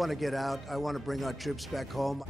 want to get out. I want to bring our troops back home.